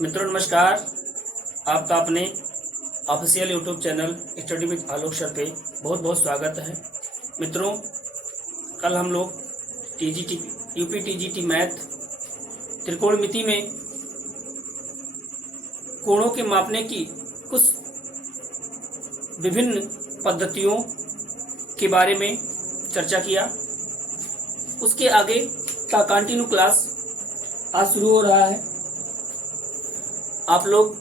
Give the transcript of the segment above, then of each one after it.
मित्रों नमस्कार। आपका अपने official YouTube channel study with Alok sir पे बहुत बहुत स्वागत है। मित्रों, कल हम लोग टीजीटी यूपी टीजीटी मैथ त्रिकोणमिति में कोणों के मापने की कुछ विभिन्न पद्धतियों के बारे में चर्चा किया। उसके आगे का कंटिन्यू क्लास आज शुरू हो रहा है। आप लोग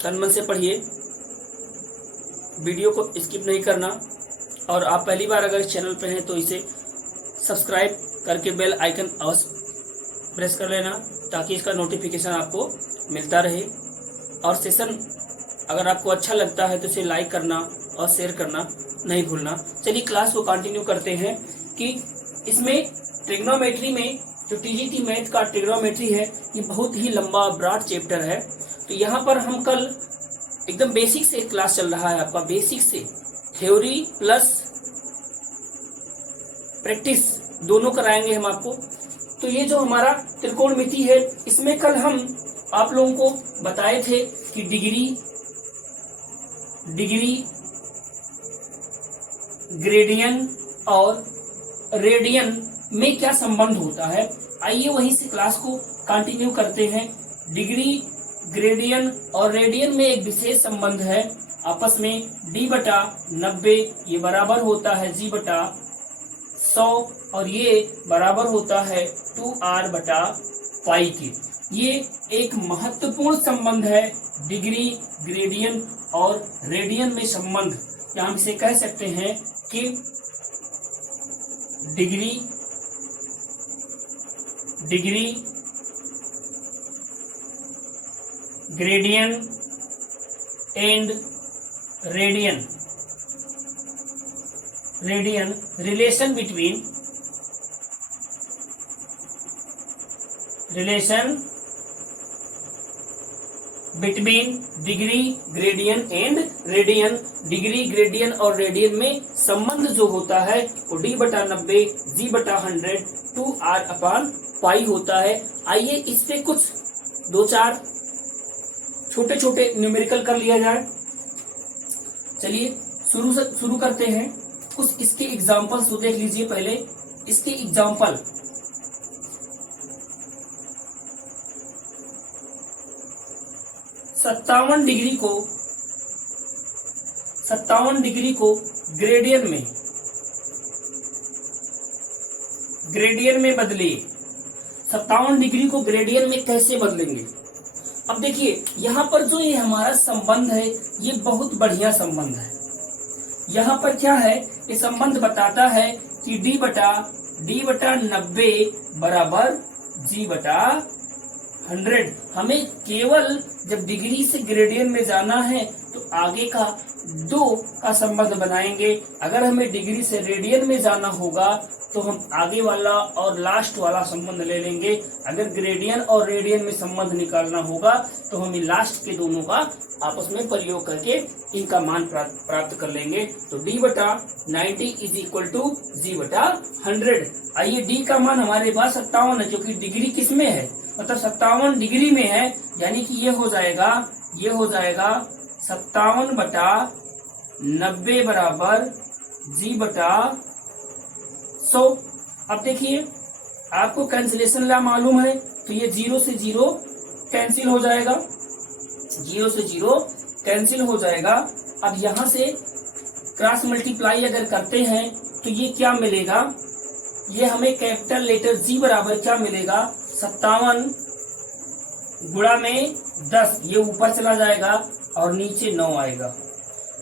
तन मन से पढ़िए, वीडियो को स्किप नहीं करना, और आप पहली बार अगर इस चैनल पर हैं तो इसे सब्सक्राइब करके बेल आइकन अवश्य प्रेस कर लेना ताकि इसका नोटिफिकेशन आपको मिलता रहे। और सेशन अगर आपको अच्छा लगता है तो इसे लाइक करना और शेयर करना नहीं भूलना। चलिए क्लास को कंटिन्यू करते हैं कि इसमें ट्रिग्नोमेट्री में जो टीजीटी मैथ का ट्रिग्नोमेट्री है ये बहुत ही लंबा ब्रॉड चैप्टर है। तो यहाँ पर हम कल एकदम बेसिक से क्लास चल रहा है आपका, बेसिक से थ्योरी प्लस प्रैक्टिस दोनों कराएंगे हम आपको। तो ये जो हमारा त्रिकोणमिति है इसमें कल हम आप लोगों को बताए थे कि डिग्री ग्रेडियन और रेडियन में क्या संबंध होता है। आइए वहीं से क्लास को कंटिन्यू करते हैं। डिग्री ग्रेडियन और रेडियन में एक विशेष संबंध है आपस में। d/90 ये बराबर होता है g/100 और ये बराबर होता है 2r/π के। ये एक महत्वपूर्ण संबंध है डिग्री ग्रेडियन और रेडियन में संबंध। या हम इसे कह सकते हैं कि degree gradient and radian relation between degree gradient and radian. Degree gradient और रेडियन में संबंध जो होता है वो d/90 g/100 2r/π होता है। आइए इस पे कुछ दो चार छोटे छोटे न्यूमेरिकल कर लिया जाए। चलिए शुरू करते हैं। कुछ इसके एग्जांपल्स तो देख लीजिए पहले। इसके एग्जांपल 57 डिग्री को ग्रेडियन में बदलिए। 57 डिग्री को ग्रेडियन में कैसे बदलेंगे? अब देखिए यहाँ पर जो ये हमारा संबंध है ये बहुत बढ़िया संबंध है। यहाँ पर क्या है, ये संबंध बताता है कि d/90 बराबर g/100। हमें केवल जब डिग्री से ग्रेडियन में जाना है तो आगे का दो का संबंध बनाएंगे। अगर हमें डिग्री से रेडियन में जाना होगा तो हम आगे वाला और लास्ट वाला संबंध ले लेंगे। अगर ग्रेडियन और रेडियन में संबंध निकालना होगा तो हम लास्ट के दोनों का आपस में प्रयोग करके इनका मान प्राप्त कर लेंगे। तो d/90 is equal to g/100। आइए d का मान हमारे पास 57 है क्योंकि डिग्री किस में है, मतलब 57 डिग्री में है, यानी कि ये हो जाएगा 57/90 बराबर g/100। अब देखिए आपको कैंसिलेशन लॉ मालूम है तो ये 0 से 0 कैंसिल हो जाएगा, 0 से 0 कैंसिल हो जाएगा। अब यहाँ से क्रॉस मल्टीप्लाई अगर करते हैं तो ये क्या मिलेगा, ये हमें कैपिटल लेटर G बराबर क्या मिलेगा, 57 गुणा में 10, ये ऊपर चला जाएगा और नीचे 9 आएगा।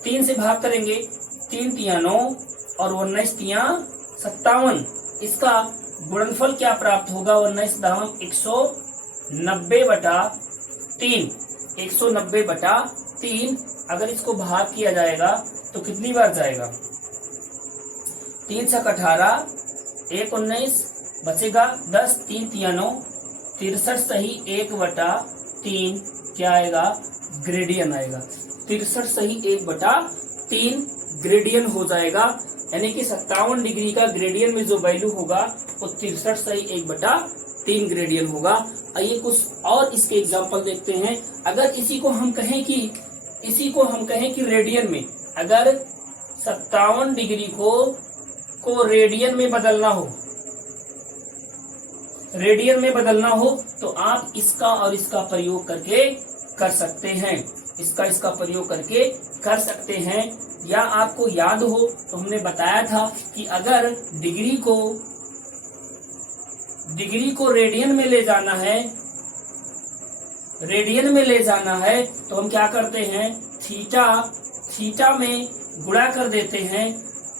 3 से भाग करेंगे, 3 तिया 9 और 19 तिया 57। इसका गुणनफल क्या प्राप्त होगा, 19 दाम 190/3। 190/3 अगर इसको भाग किया जाएगा तो कितनी बार जाएगा, 3 छक 18, 1 19 बचेगा 10, 3 तिया 9, 63 सही 1/3 क्या आएगा, ग्रेडियन आएगा। 63 सही 1/3 ग्रेडियन हो जाएगा। यानी कि 57 डिग्री का ग्रेडियन में जो वैल्यू होगा वो 63 सही 3 ग्रेडियन होगा। आइए कुछ और इसके एग्जांपल देखते हैं। अगर इसी को हम कहें कि रेडियन में, अगर 57 डिग्री को रेडियन में बदलना हो तो आप इसका और इसका प्रयोग करके कर सकते हैं। इसका प्रयोग करके कर सकते हैं। या आपको याद हो तो हमने बताया था कि अगर डिग्री को रेडियन में ले जाना है तो हम क्या करते हैं, थीटा में गुणा कर देते हैं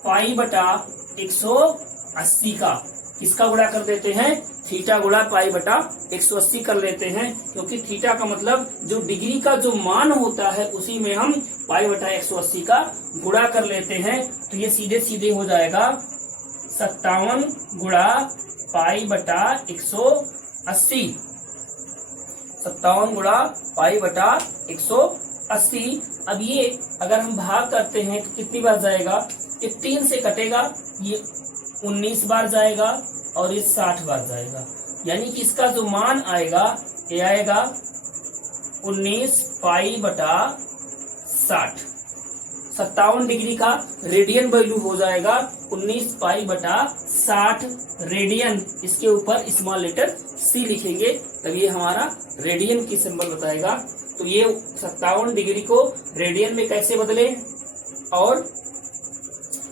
पाई बटा 180 का। किसका गुणा कर देते हैं, थीटा गुणा पाई बटा 180 कर लेते हैं, क्योंकि थीटा का मतलब जो डिग्री का जो मान होता है उसी में हम पाई बटा 180 का गुणा कर लेते हैं। तो ये सीधे सीधे हो जाएगा 57 गुणा पाई बटा 180, 57 गुणा पाई बटा 180। अब ये अगर हम भाग करते हैं तो कितनी बार जाएगा, ये 3 से कटेगा, ये 19 बार जाएगा और ये 60 बार जाएगा। यानी कि इसका जो मान आएगा ये आएगा 19 पाई बटा 60। 57 डिग्री का रेडियन वैल्यू हो जाएगा 19 पाई बटा 60 रेडियन। इसके ऊपर स्मॉल लेटर सी लिखेंगे तब ये हमारा रेडियन की सिंबल बताएगा। तो ये 57 डिग्री को रेडियन में कैसे बदले और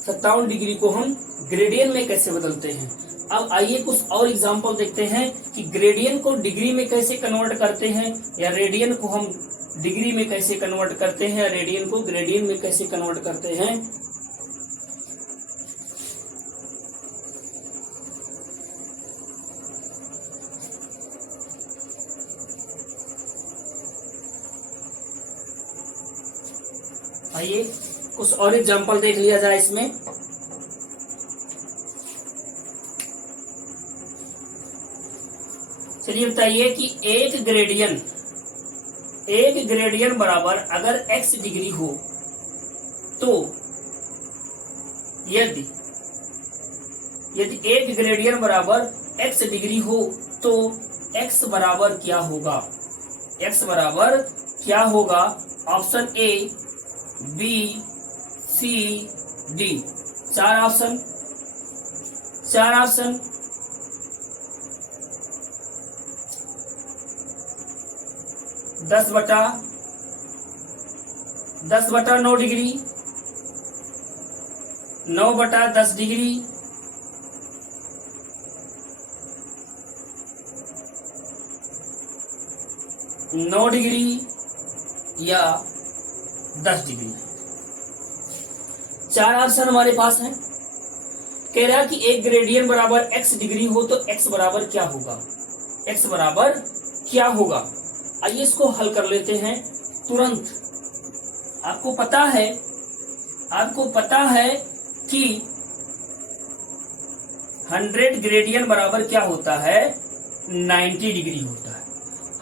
57 डिग्री को हम ग्रेडियन में कैसे बदलते हैं। अब आइए कुछ और एग्जांपल देखते हैं कि ग्रेडियन को डिग्री में कैसे कन्वर्ट करते हैं, या रेडियन को हम डिग्री में कैसे कन्वर्ट करते हैं, या रेडियन को ग्रेडियन में कैसे कन्वर्ट करते हैं। आइए कुछ और एग्जांपल देख लिया जाए इसमें। चलिए बताइए कि एक ग्रेडियन बराबर अगर x डिग्री हो तो यदि एक ग्रेडियन बराबर x डिग्री हो तो x बराबर क्या होगा, option A, B, C, D. चार ऑप्शन 10 बटा 9 डिग्री, 9 बटा 10 डिग्री, 9 डिग्री या 10 डिग्री। चार ऑप्शन हमारे पास हैं। कह रहा है कि एक ग्रेडियन बराबर x डिग्री हो तो x बराबर क्या होगा। आइए इसको हल कर लेते हैं तुरंत। आपको पता है कि 100 ग्रेडियन बराबर क्या होता है, 90 डिग्री होता है।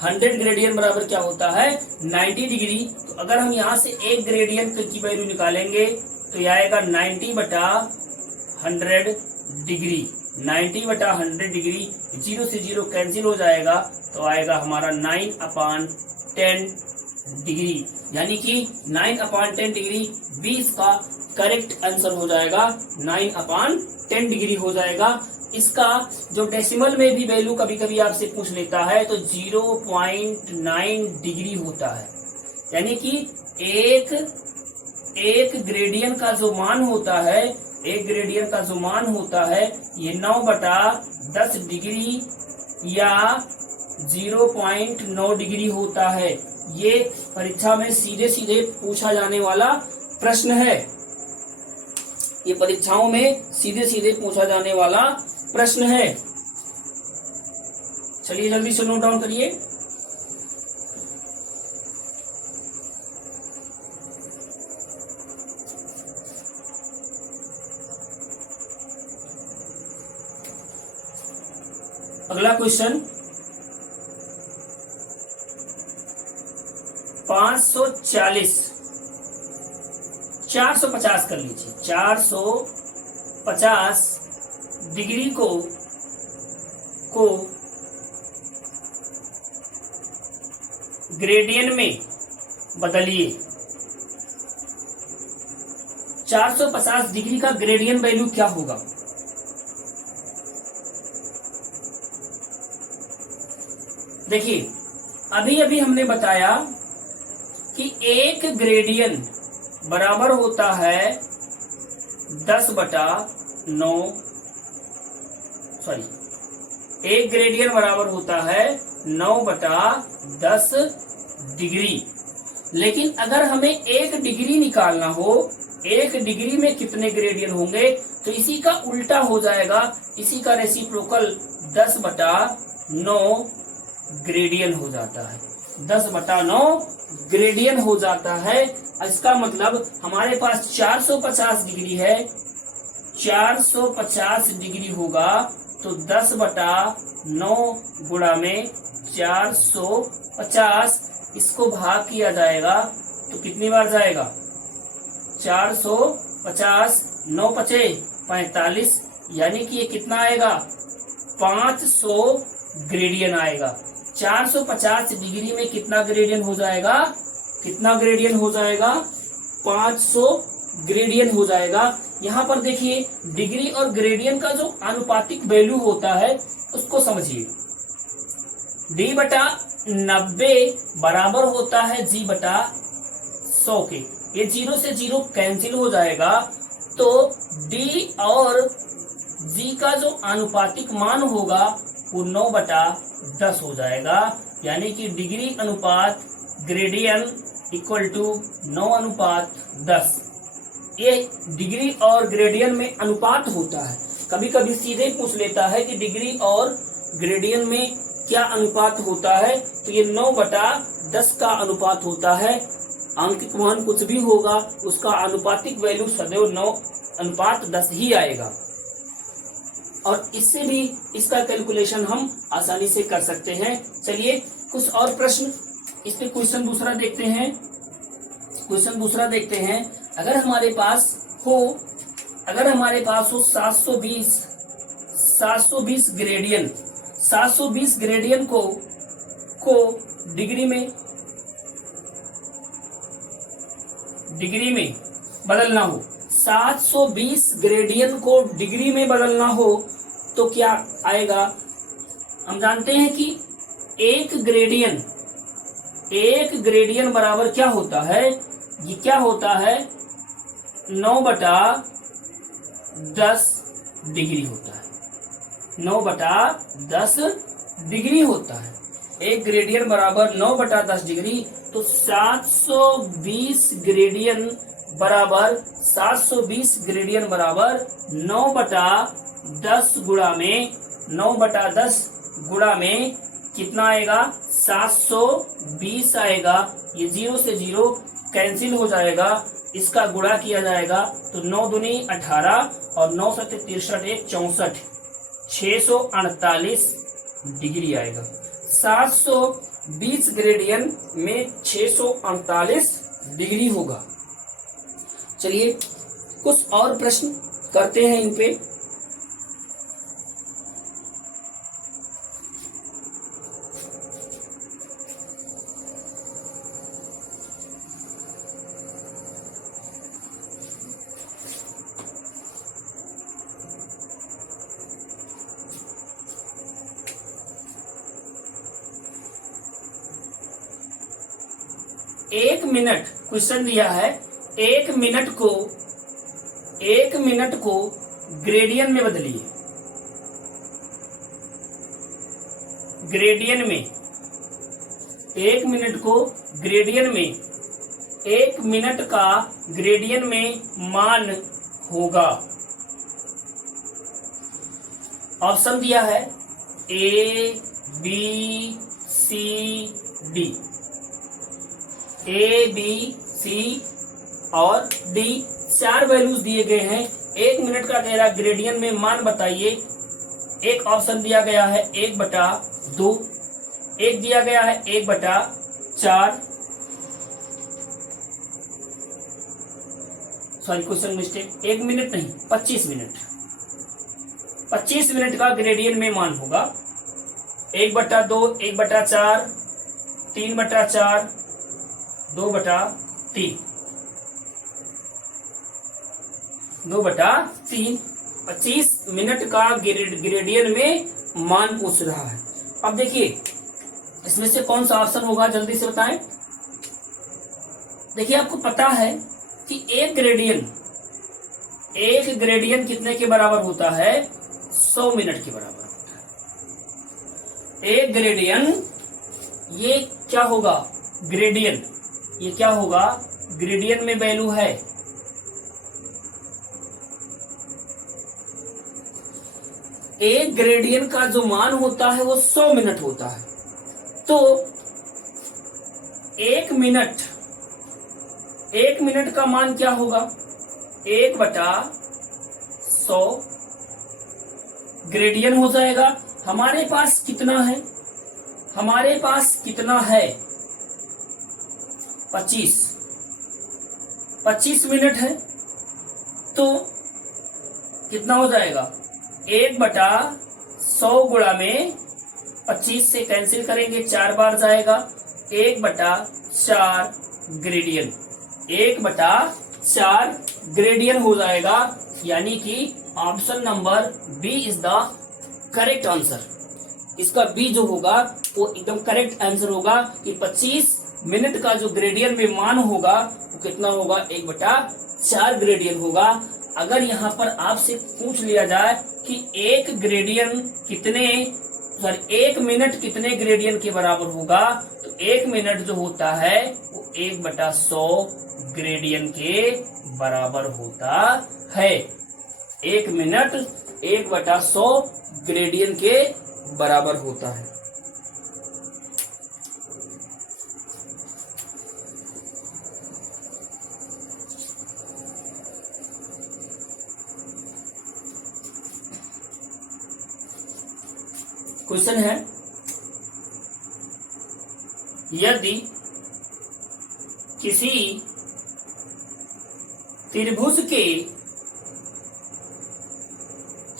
100 ग्रेडियन बराबर क्या होता है, 90 डिग्री। तो अगर हम यहाँ से एक ग्रेडियन की वैल्यू निकालेंगे तो यह आएगा 90 बटा 100 डिग्री। 90 बटा 100 डिग्री, 0 से 0 कैंसिल हो जाएगा तो आएगा हमारा 9/10 डिग्री। यानी कि 9/10 डिग्री 20 का करेक्ट आंसर हो जाएगा, 9/10 डिग्री हो जाएगा। इसका जो डेसिमल में भी वैल्यू कभी कभी आपसे पूछ लेता है तो 0.9 डिग्री होता है। यानी कि एक ग्रेडियन का जो मान होता है ये 9/10 डिग्री या 0.9 डिग्री होता है। ये परीक्षा में सीधे सीधे पूछा जाने वाला प्रश्न है। ये परीक्षाओं में सीधे सीधे पूछा जाने वाला प्रश्न है। चलिए जल्दी से नोट डाउन करिए। अगला क्वेश्चन 450 कर लीजिए। 450 डिग्री को ग्रेडियन में बदलिए। 450 डिग्री का ग्रेडियन वैल्यू क्या होगा? देखिए, अभी अभी हमने बताया कि एक ग्रेडियन बराबर होता है 10/9, सॉरी, एक ग्रेडियन बराबर होता है 9/10 डिग्री। लेकिन अगर हमें 1 डिग्री निकालना हो, 1 डिग्री में कितने ग्रेडियन होंगे, तो इसी का उल्टा हो जाएगा, इसी का रेसिप्रोकल 10/9 ग्रेडियन हो जाता है। 10/9 ग्रेडियन हो जाता है। इसका मतलब हमारे पास 450 डिग्री है, 450 डिग्री होगा तो 10/9 गुणा में 450, इसको भाग किया जाएगा तो कितनी बार जाएगा? 450, 9 पचे 45, यानी कि ये कितना आएगा? 500 ग्रेडियन आएगा। 450 डिग्री में कितना ग्रेडियन हो जाएगा? कितना ग्रेडियन हो जाएगा? 500 ग्रेडियन हो जाएगा। यहाँ पर देखिए, डिग्री और ग्रेडियन का जो आनुपातिक वैल्यू होता है उसको समझिए। D/90 बराबर होता है G/100 के। ये 0 से 0 कैंसिल हो जाएगा, तो D और G का जो आनुपातिक मान होगा वो 9/10 हो जाएगा। यानी कि डिग्री अनुपात ग्रेडियन इक्वल टू 9/10। ये डिग्री और ग्रेडियन में अनुपात होता है। कभी कभी सीधे पूछ लेता है कि डिग्री और ग्रेडियन में क्या अनुपात होता है, तो ये 9/10 का अनुपात होता है। आंकिक मान कुछ भी होगा, उसका आनुपातिक वैल्यू सदैव 9/10 ही आएगा। और इससे भी इसका कैलकुलेशन हम आसानी से कर सकते हैं। चलिए कुछ और प्रश्न, इस पे क्वेश्चन दूसरा देखते हैं। क्वेश्चन दूसरा देखते हैं। अगर हमारे पास हो 720 ग्रेडियन, 720 ग्रेडियन को डिग्री में बदलना हो, 720 ग्रेडियन को डिग्री में बदलना हो तो क्या आएगा? हम जानते हैं कि एक ग्रेडियन बराबर क्या होता है? ये क्या होता है? 9/10 डिग्री होता है। 9/10 डिग्री होता है। एक ग्रेडियन बराबर 9/10 डिग्री, तो 720 ग्रेडियन बराबर 9/10 गुणा में 9/10 गुणा में कितना आएगा? 720 आएगा। ये 0 से 0 कैंसिल हो जाएगा, इसका गुणा किया जाएगा तो 9 दूनी 18 और 9 सत्ते 63, 1 64, 648 डिग्री आएगा। 720 ग्रेडियन में 648 डिग्री होगा। चलिए कुछ और प्रश्न करते हैं इन पे। एक मिनट क्वेश्चन दिया है, 1 मिनट को ग्रेडियन में बदलिए। ग्रेडियन में 1 मिनट को ग्रेडियन में, 1 मिनट का ग्रेडियन में मान होगा। ऑप्शन दिया है A, B, C, D। A, B, C और D 4 वैल्यूज दिए गए हैं। 1 मिनट का कह रहा ग्रेडियन में मान बताइए। एक ऑप्शन दिया गया है 1/2, एक दिया गया है 1/4, सॉरी क्वेश्चन मिस्टेक, 1 मिनट नहीं 25 मिनट। 25 मिनट का ग्रेडियन में मान होगा 1/2, 1/4, 3/4, 2/3, 2/3। 25 मिनट का ग्रेडियन में मान पूछ रहा है। अब देखिए इसमें से कौन सा ऑप्शन होगा, जल्दी से बताएं। देखिए आपको पता है कि एक ग्रेडियन कितने के बराबर होता है, 100 मिनट के बराबर होता है। एक ग्रेडियन, ये क्या होगा, ग्रेडियन, ये क्या होगा, ग्रेडियन में वैल्यू है। एक ग्रेडियन का जो मान होता है वो 100 मिनट होता है। तो एक मिनट का मान क्या होगा, 1/100 ग्रेडियन हो जाएगा। हमारे पास कितना है, हमारे पास कितना है, 25 मिनट है। तो कितना हो जाएगा, 1/100 गुणा में 25 से कैंसिल करेंगे, 4 बार जाएगा, 1/4 ग्रेडियन, 1/4 ग्रेडियन हो जाएगा। यानी कि option number B is the correct answer. इसका बी जो होगा वो एकदम करेक्ट आंसर होगा कि 25 मिनट का जो ग्रेडियन में मान होगा वो कितना होगा, 1/4 ग्रेडियन होगा। अगर यहाँ पर आपसे पूछ लिया जाए कि एक मिनट कितने ग्रेडियन के बराबर होगा, तो 1 मिनट जो होता है वो 1/100 ग्रेडियन के बराबर होता है। 1 मिनट 1/100 ग्रेडियन के बराबर होता है। क्वेश्चन है, यदि किसी त्रिभुज के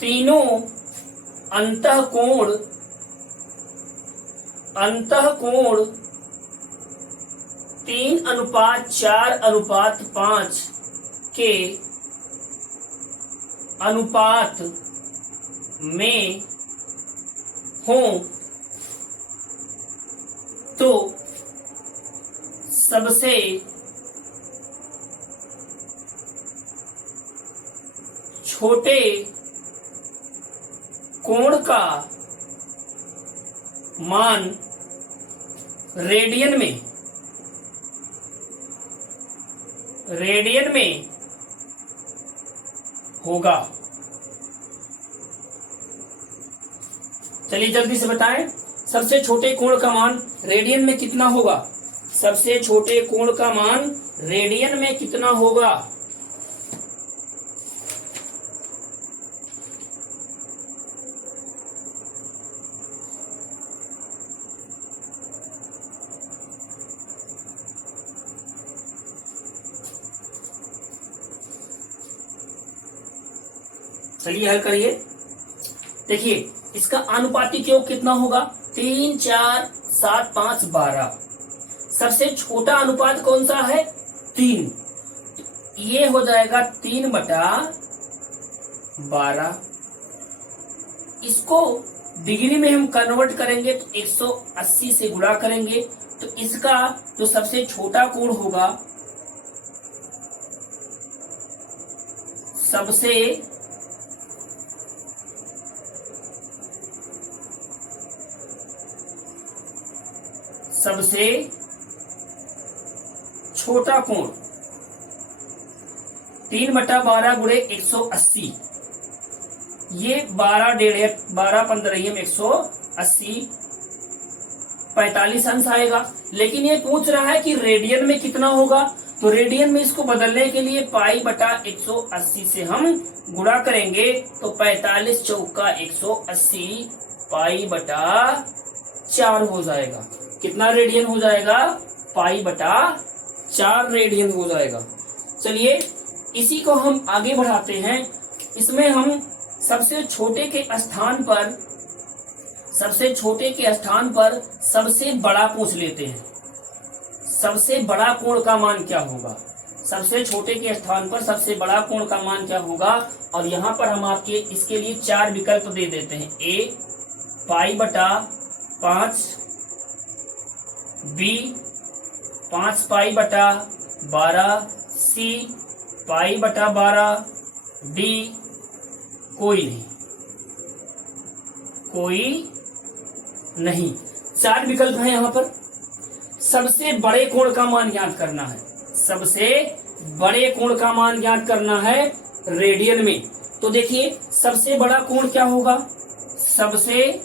तीनों अंतःकोण 3:4:5 के अनुपात में हो तो सबसे छोटे कोण का मान रेडियन में होगा। चलिए जल्दी से बताएं, सबसे छोटे कोण का मान रेडियन में कितना होगा, सबसे छोटे कोण का मान रेडियन में कितना होगा। चलिए हल करिए। देखिए इसका अनुपातिक योग कितना होगा, 3, 4, 7, 5, 12। सबसे छोटा अनुपात कौन सा है, 3। ये हो जाएगा 3/12। इसको डिग्री में हम कन्वर्ट करेंगे तो 180 से गुणा करेंगे, तो इसका जो सबसे छोटा कोण होगा, सबसे छोटा कोण 3/12 गुणे 180, ये 180, 45 अंश आएगा। लेकिन ये पूछ रहा है कि रेडियन में कितना होगा, तो रेडियन में इसको बदलने के लिए π/180 से हम गुणा करेंगे, तो 45 चौका 180 π/4 हो जाएगा। कितना रेडियन हो जाएगा, π/4 रेडियन हो जाएगा। चलिए इसी को हम आगे बढ़ाते हैं। इसमें हम सबसे छोटे के स्थान पर सबसे बड़ा पूछ लेते हैं। सबसे बड़ा कोण का मान क्या होगा, सबसे छोटे के स्थान पर सबसे बड़ा कोण का मान क्या होगा। और यहां पर हम आपके इसके लिए 4 विकल्प दे देते हैं। ए π/5, बी 5π/12, सी π/12, डी कोई नहीं। 4 विकल्प हैं यहां पर। सबसे बड़े कोण का मान ज्ञात करना है, सबसे बड़े कोण का मान ज्ञात करना है रेडियन में। तो देखिए सबसे बड़ा कोण क्या होगा, सबसे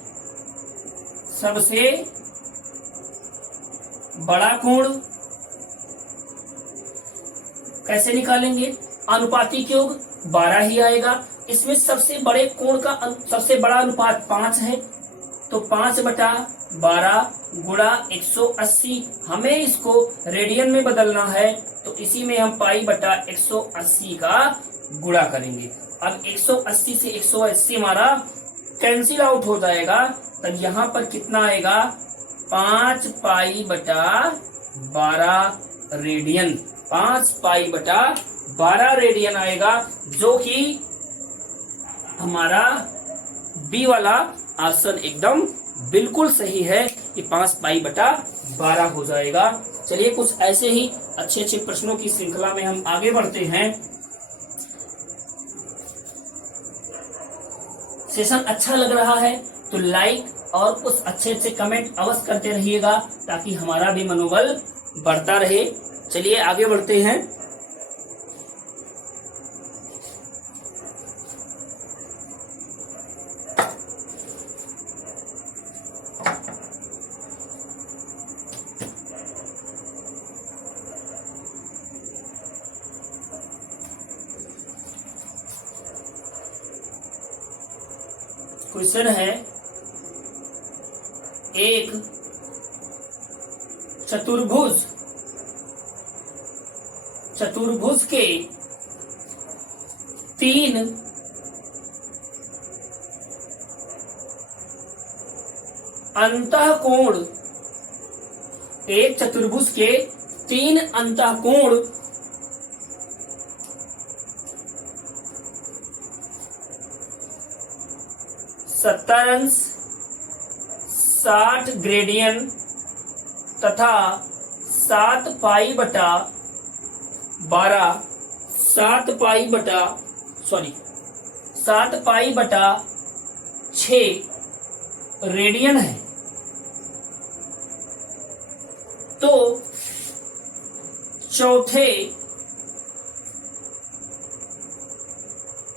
बड़ा कोण कैसे निकालेंगे, अनुपातिक योग 12 ही आएगा। इसमें सबसे बड़े कोण का सबसे बड़ा अनुपात 5 है, तो 5/12 गुणा 180। हमें इसको रेडियन में बदलना है, तो इसी में हम π/180 का गुणा करेंगे। अब 180 से 180 हमारा कैंसिल आउट हो जाएगा, तब यहाँ पर कितना आएगा 5π/12 रेडियन, 5π/12 रेडियन आएगा, जो कि हमारा बी वाला ऑप्शन एकदम बिल्कुल सही है कि 5π/12 हो जाएगा। चलिए कुछ ऐसे ही अच्छे अच्छे प्रश्नों की श्रृंखला में हम आगे बढ़ते हैं। सेशन अच्छा लग रहा है तो लाइक और कुछ अच्छे अच्छे कमेंट अवश्य करते रहिएगा, ताकि हमारा भी मनोबल बढ़ता रहे। चलिए आगे बढ़ते हैं। क्वेश्चन है, एक चतुर्भुज के 3 अंतःकोण, एक चतुर्भुज के 3 अंतःकोण 70 अंश, 60 ग्रेडियन तथा 7π/12 7π/6 रेडियन है, तो चौथे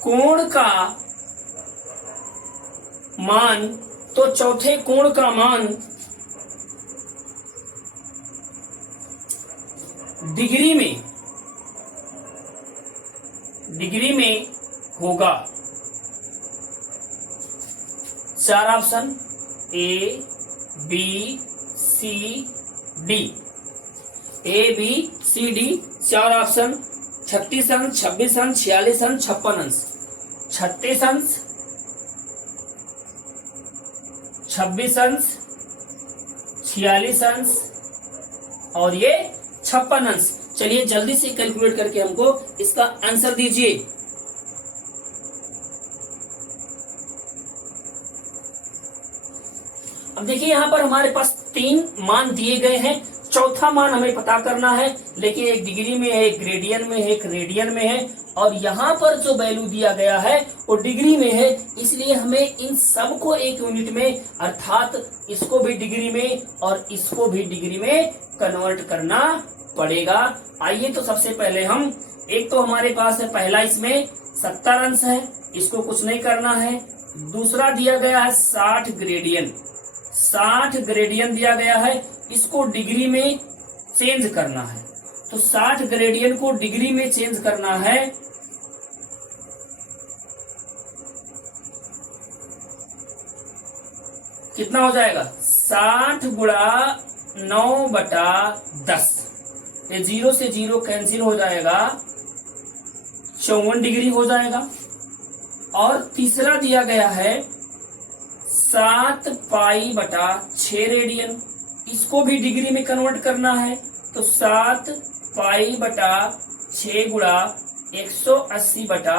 कोण का मान, तो चौथे कोण का मान डिग्री में होगा। 4 option A B C D, A B C D 4 option. 36 अंश, 26 अंश, 46 अंश, 56 अंश। 36 अंश, 26 अंश, 46 अंश और ये 56 अंश। चलिए जल्दी से कैलकुलेट करके हमको इसका आंसर दीजिए। अब देखिए यहाँ पर हमारे पास 3 मान दिए गए हैं, चौथा मान हमें पता करना है, लेकिन एक डिग्री में है, एक ग्रेडियन में है, एक रेडियन में है, और यहाँ पर जो वैल्यू दिया गया है वो डिग्री में है। इसलिए हमें इन सब को एक यूनिट में, अर्थात इसको भी डिग्री में और इसको भी डिग्री में कन्वर्ट करना पड़ेगा। आइए तो सबसे पहले हम, एक तो हमारे पास है पहला, इसमें 70 अंश है, इसको कुछ नहीं करना है। दूसरा दिया गया है 60 ग्रेडियन, 60 ग्रेडियन दिया गया है, इसको डिग्री में चेंज करना है। तो 60 ग्रेडियन को डिग्री में चेंज करना है, कितना हो जाएगा 60 गुणा 9/10, ये 0 से 0 कैंसिल हो जाएगा, 54 डिग्री हो जाएगा। और तीसरा दिया गया है 7π/6 रेडियन, इसको भी डिग्री में कन्वर्ट करना है, तो 7 पाई बटा 6 गुणा 180 बटा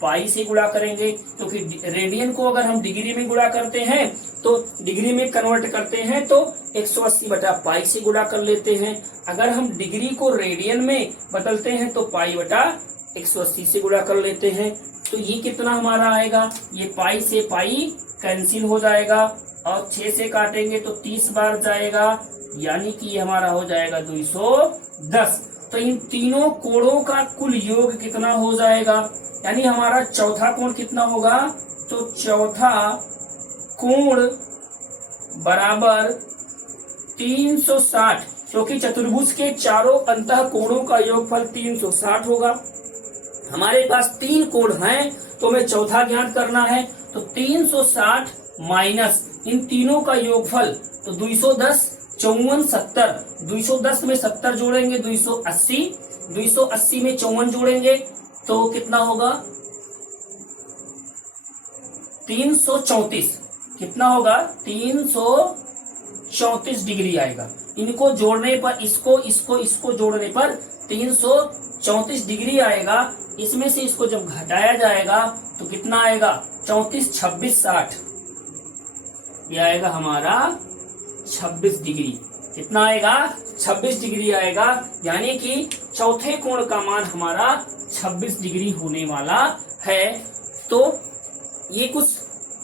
पाई से गुणा करेंगे, क्योंकि रेडियन को अगर हम डिग्री में गुणा करते हैं तो डिग्री में कन्वर्ट करते हैं तो 180 बटा पाई से गुणा कर लेते हैं। अगर हम डिग्री को रेडियन में बदलते हैं तो पाई बटा 180 से गुणा कर लेते हैं। तो ये कितना हमारा आएगा, ये पाई से पाई कैंसिल हो जाएगा और 6 से काटेंगे तो 30 बार जाएगा, यानी कि ये हमारा हो जाएगा 210। तो इन तीनों कोणों का कुल योग कितना हो जाएगा, यानी हमारा चौथा कोण कितना होगा, तो चौथा कोण बराबर 360, क्योंकि चतुर्भुज के चारों अंतः कोणों का योगफल 360 होगा। हमारे पास 3 कोण हैं तो हमें चौथा ज्ञात करना है, तो 360 माइनस इन तीनों का योगफल, तो 210 54 70, 210 में 70 जोड़ेंगे 280, 280 में 54 जोड़ेंगे तो कितना होगा 334, कितना होगा 334 डिग्री आएगा। इनको जोड़ने पर इसको जोड़ने पर 334 डिग्री आएगा। इसमें से इसको जब घटाया जाएगा तो कितना आएगा 34 26 60, ये आएगा हमारा 26 डिग्री। कितना आएगा 26 डिग्री आएगा, यानी कि चौथे कोण का मान हमारा 26 डिग्री होने वाला है। तो ये कुछ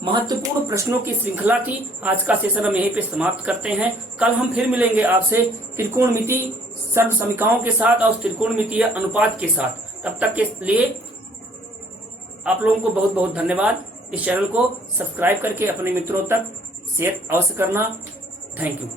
महत्वपूर्ण प्रश्नों की श्रृंखला थी। आज का सेशन हम यहीं पे समाप्त करते हैं। कल हम फिर मिलेंगे आपसे त्रिकोणमिति सर्वसमीकाओं के साथ और त्रिकोणमितीय अनुपात के साथ। तब तक के लिए आप लोगों को बहुत बहुत धन्यवाद। इस चैनल को सब्सक्राइब करके अपने मित्रों तक शेयर अवश्य करना। Thank you.